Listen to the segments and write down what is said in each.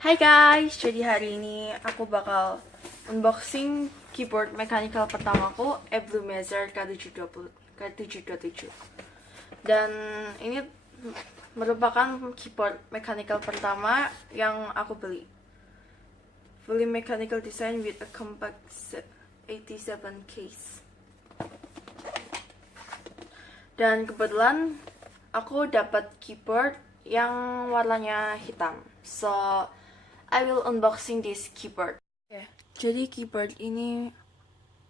Hai guys, jadi hari ini aku bakal unboxing keyboard mechanical pertamaku, Eblumezer K727. Dan ini merupakan keyboard mechanical pertama yang aku beli. Fully mechanical design with a compact 87 case. Dan kebetulan aku dapat keyboard yang warnanya hitam. So, I will unboxing this keyboard. Jadi keyboard ini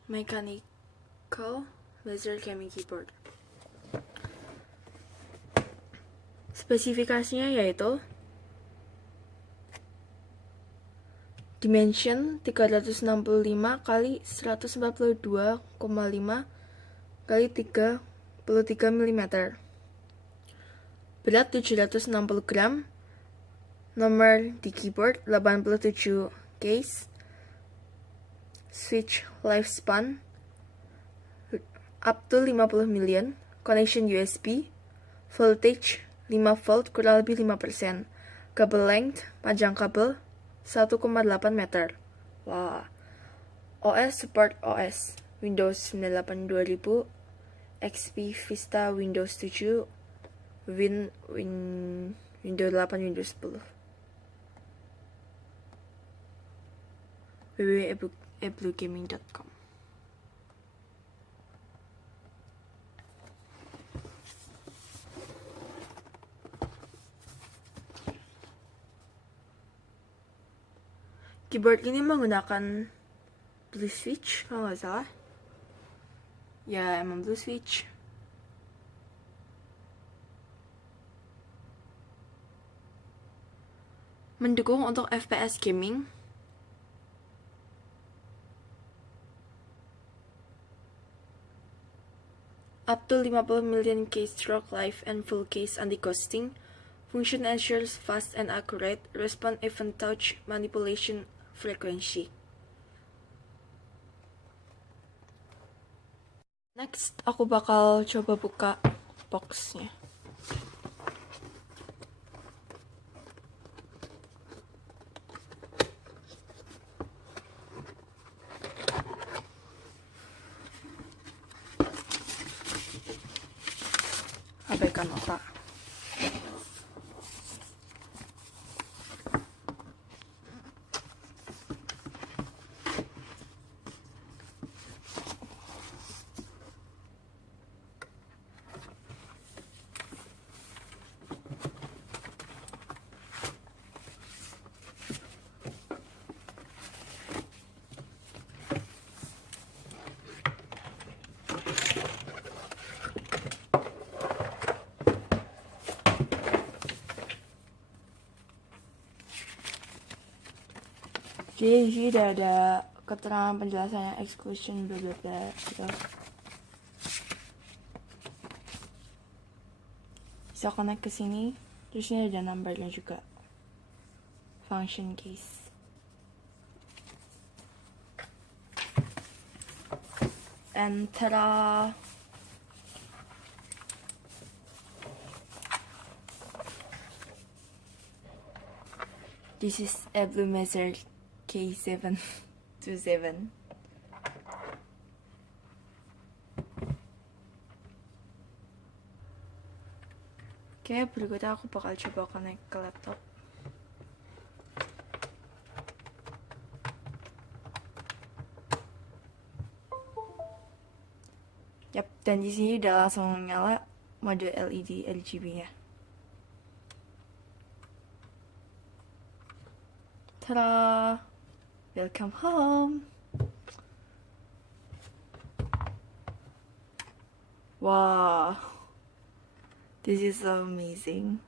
mechanical laser gaming keyboard. Spesifikasinya yaitu dimension 365 kali 142,5 kali 33 mm. Berat 760 gram. Nomor di keyboard 87 case. Switch lifespan up to 50 million. Connection USB. Voltage 5 volt kurang lebih 5%. Kabel length, panjang kabel 1,8 meter. Wah. OS support OS Windows 98 2000, XP, Vista, Windows 7, Windows 8, Windows 10. www.eblugaming.com. Keyboard ini menggunakan blue switch kalau nggak salah. Ya, emang blue switch. Mendukung untuk FPS gaming. Up to 50 million case stroke life and full case anti-ghosting. Function ensures fast and accurate response even touch manipulation frequency. Next, aku bakal coba buka boxnya. Abaikan nota. Jadi di sini udah ada keterangan penjelasannya, exclusion bla bla bla gitu. Bisa connect ke sini. Terus ini ada numbernya juga. Function case. And ta-da! This is Eblumezer K727. Oke, berikutnya aku bakal coba connect ke laptop. Yap, dan di sini udah langsung nyala mode LED RGB-nya. Ta-da! Welcome home. Wow, this is so amazing.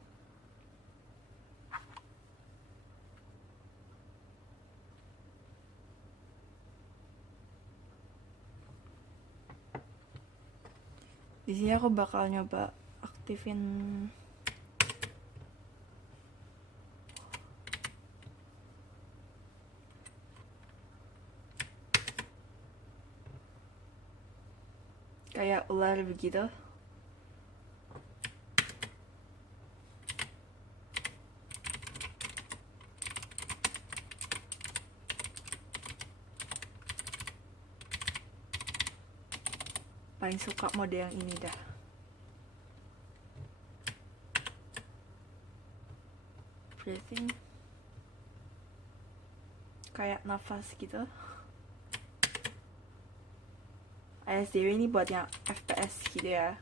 Di sini aku bakal nyoba aktifin kayak ular begitu. paling suka mode yang ini dah. Breathing kayak nafas gitu. ASDW ini buat yang FPS gitu ya.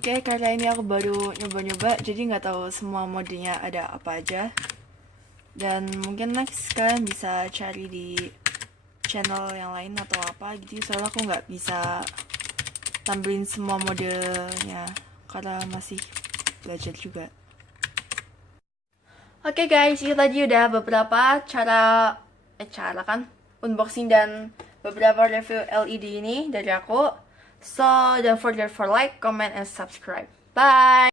Oke, karena ini aku baru nyoba-nyoba, jadi nggak tahu semua modenya ada apa aja. Dan mungkin next kalian bisa cari di channel yang lain atau apa gitu. Soalnya aku nggak bisa tampilin semua modenya karena masih belajar juga. Oke guys, itu tadi udah beberapa cara kan unboxing dan beberapa review LED ini dari aku. So don't forget for like, comment, and subscribe. Bye!